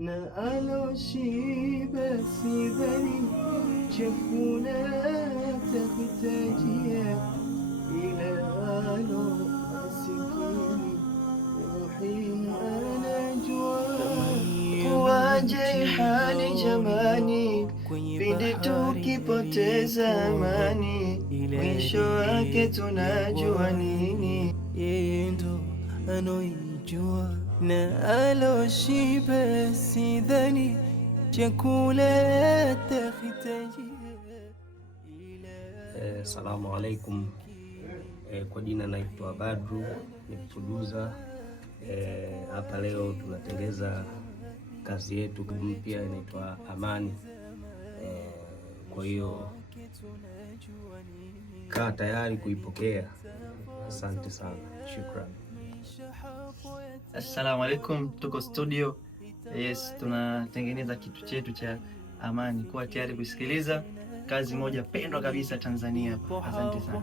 na aloshiba sidhani chakula tahitajia, ila alo masikini muhimu anajua. Kuwaje hali jamani, pindi tukipoteza amani, mwisho wake tunajua nini? Yeye ndo anoijua, na aloshiba sidhani chakula tahitajia. Assalamu alaikum. Kwa jina naitwa Badru, ni producer. Hapa leo tunatengeza kazi yetu mpya inaitwa Amani. Kwa hiyo kaa tayari kuipokea. Asante sana, shukrani. Assalamu alaikum, tuko studio. Yes, tunatengeneza kitu chetu cha Amani. Kuwa tayari kusikiliza kazi moja pendwa kabisa Tanzania. Asante sana.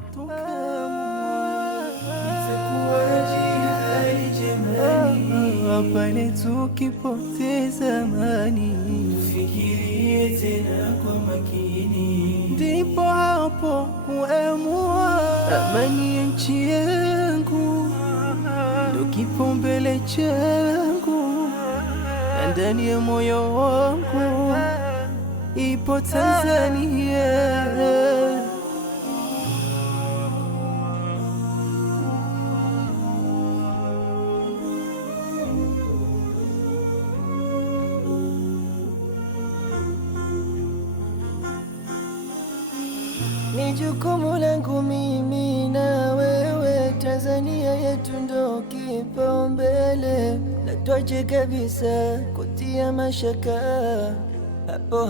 Pale tukipoteza amani, fikirie tena kwa makini, ndipo hapo huamua amani ya nchi yangu ndo kipaumbele changu, na ndani ya moyo wangu ipo Tanzania. Ni jukumu langu mimi na wewe, Tanzania yetu ndo kipaumbele, na tuache kabisa kutia mashaka,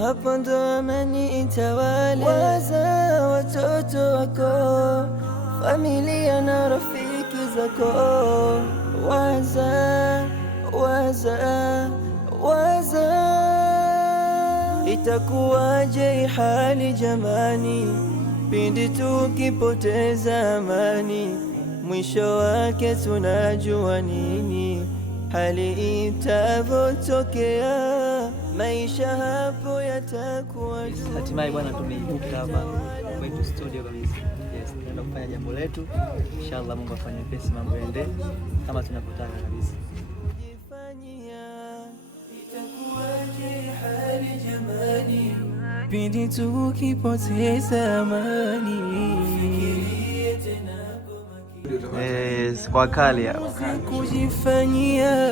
hapo ndo amani itawale. Waza watoto wako, familia na rafiki zako, waza itakuwaje hali jamani, pindi tukipoteza amani, mwisho wake tunajua nini? Hali itavotokea, maisha hapo yatakuwa juu. Hatimaye bwana, tumeibuka hapa kwetu studio kabisa. Yes, tunaenda kufanya jambo letu. Inshallah Mungu afanye pesi, mambo yaende kama tunapotaka kabisa. Itakuwaje hali jamani, pindi tukipoteza amani, kwa kali hapo kujifanyia.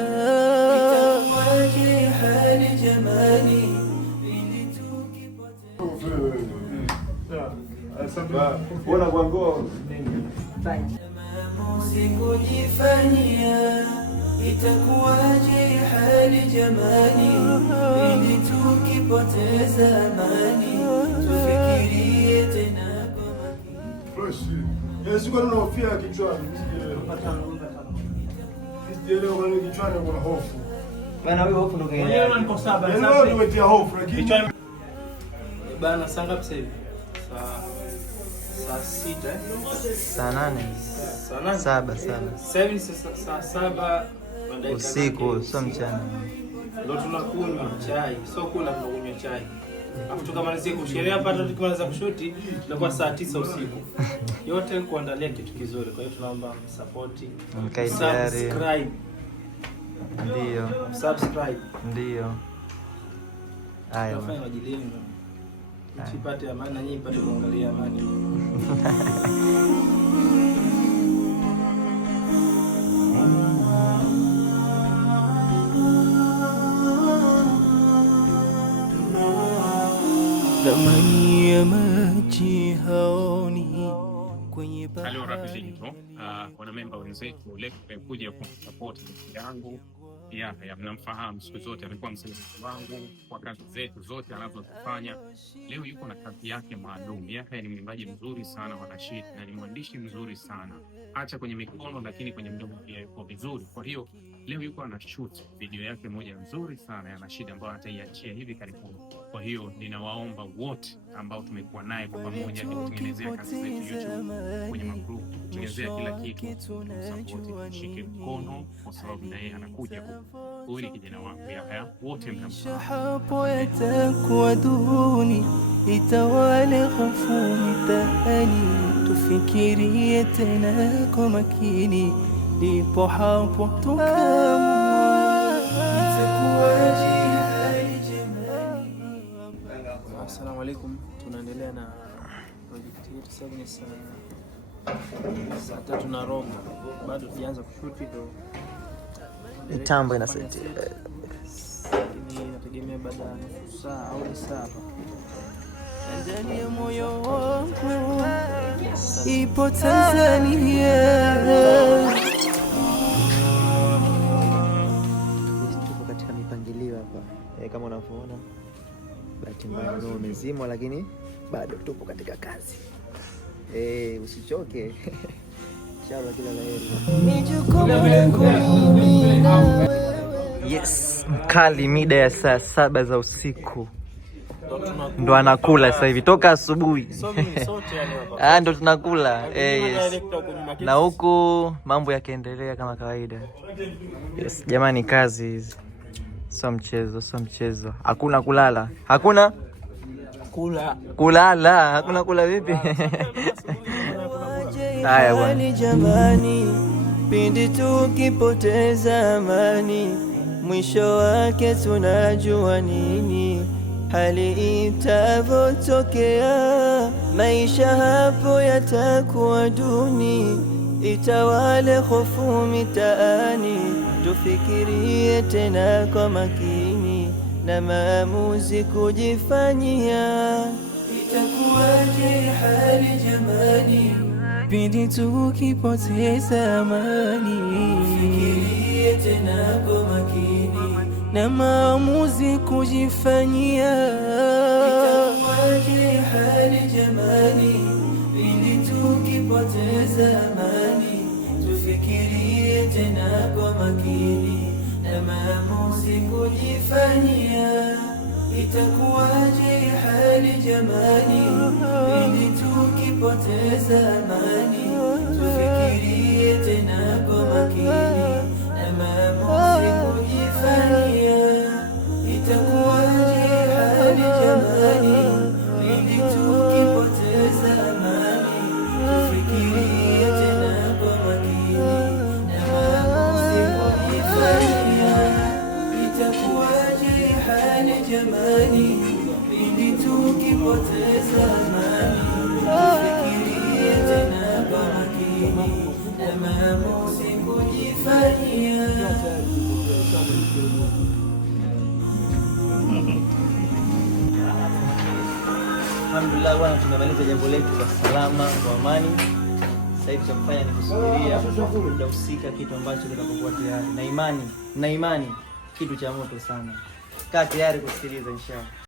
Itakuwaje hali jamani, pindi tukipoteza kujifanyia. Itakuwaje hali jamani, pindi tukipoteza amani, tufikirie tena kwa makini. Sikuwa ninahofia kichwani. Sijaelewa kwa nini kichwani kuna hofu. Bana, wewe hofu ndo kwenye. Leo niko saba. Leo nimetia hofu lakini bana, saa ngapi sasa hivi? Saa 6 saa 8 7 saa 7 usiku, sio mchana. Ndio tunakunywa chai, sio kula, tunakunywa chai. Afu tukamalizie kusherea hapa, tukimaliza kushuti inakuwa saa 9 usiku. Yote kuandalia kitu kizuri. Kwa hiyo tunaomba support, subscribe. Ndio. Haya. Tunafanya kwa ajili yenu. Msipate amani na nyinyi pate kuangalia amani. Thamani ya maji haoni kwenye bahari. Halo rafiki hivyo, wana member wenzetu leo kuja kumsupport ndugu yangu. Pia mnamfahamu, siku zote amekuwa msaidizi wangu kwa kazi zetu zote anazozifanya. Leo yuko na kazi yake maalum. Yeye ni mwimbaji mzuri sana wa nasheed na ni mwandishi mzuri sana. Acha kwenye mikono lakini kwenye mdomo pia yuko vizuri. Kwa hiyo leo yuko ana shoot video yake moja nzuri sana ya nasheed ambayo ataiachia hivi karibuni. Kwa hiyo ninawaomba wote ambao tumekuwa naye kwa pamoja kutengenezea kazi zetu YouTube, kwenye magroup, kutengenezea kila kitu, support, shike mkono kwa sababu na yeye anakuja huko. Huyu ni kijana wangu Yahya, wote mnamfahamu. hapo yatakuwa duni, itawale hofu mitaani, tufikirie tena kwa makini, ndipo hapo tukaamua itakuwaje hali jamani. Assalamu alaikum, tunaendelea na project yetu. Sasa ni saa 3:15, bado tujaanza kushuti, ndio mitambo inaseti, lakini nategemea baada ya nusu saa au saa. Ndani ya moyo wangu ipo Tanzania. tuko katika mipangilio hapa kama unavyoona. Bahati mbaya leo umezimwa, lakini bado tupo katika kazi. Usichoke. Inshallah kila la heri. Yes, mkali mida ya saa 7 za usiku ndo anakula sasa hivi toka asubuhi. Ndo tunakula. Yes. Na huku mambo yakiendelea kama kawaida. Yes, jamani, kazi hizi sio mchezo, sio mchezo. Hakuna kulala. Hakuna kulala. Hakuna kula vipi? Haya bwana. Jamani, pindi tukipoteza amani, mwisho wake tunajua nini hali itavotokea. Maisha hapo yatakuwa duni, itawale hofu mitaani, tufikirie tena kwa makini, na maamuzi kujifanyia. Itakuwaje hali jamani, pindi tukipoteza amani, fikirie tena kwa makini, na maamuzi kujifanyia. Itakuwaje hali jamani, pindi tukipoteza amani, tufikirie tena kwa makini, na maamuzi kujifanyia. Itakuwaje hali jamani, pindi tukipoteza amani, tufikirie tena kwa makini, na maamuzi kujifanyia. Itakuwaje hali jamani, pindi tukipoteza amani, tufikirie tena kwa makini, na maamuzi kujifanyia. Itakuwaje hali jamani, pindi tukipoteza amani, tufikirie tena kwa makini, na maamuzi kujifanyia. Alhamdulillah bwana, tumemaliza jambo letu kwa salama, kwa amani. Sasa hivi cha kufanya ni kusubiria muda husika, kitu ambacho kitakuwa tayari, na imani kitu cha moto sana. Kaa tayari kusikiliza inshallah.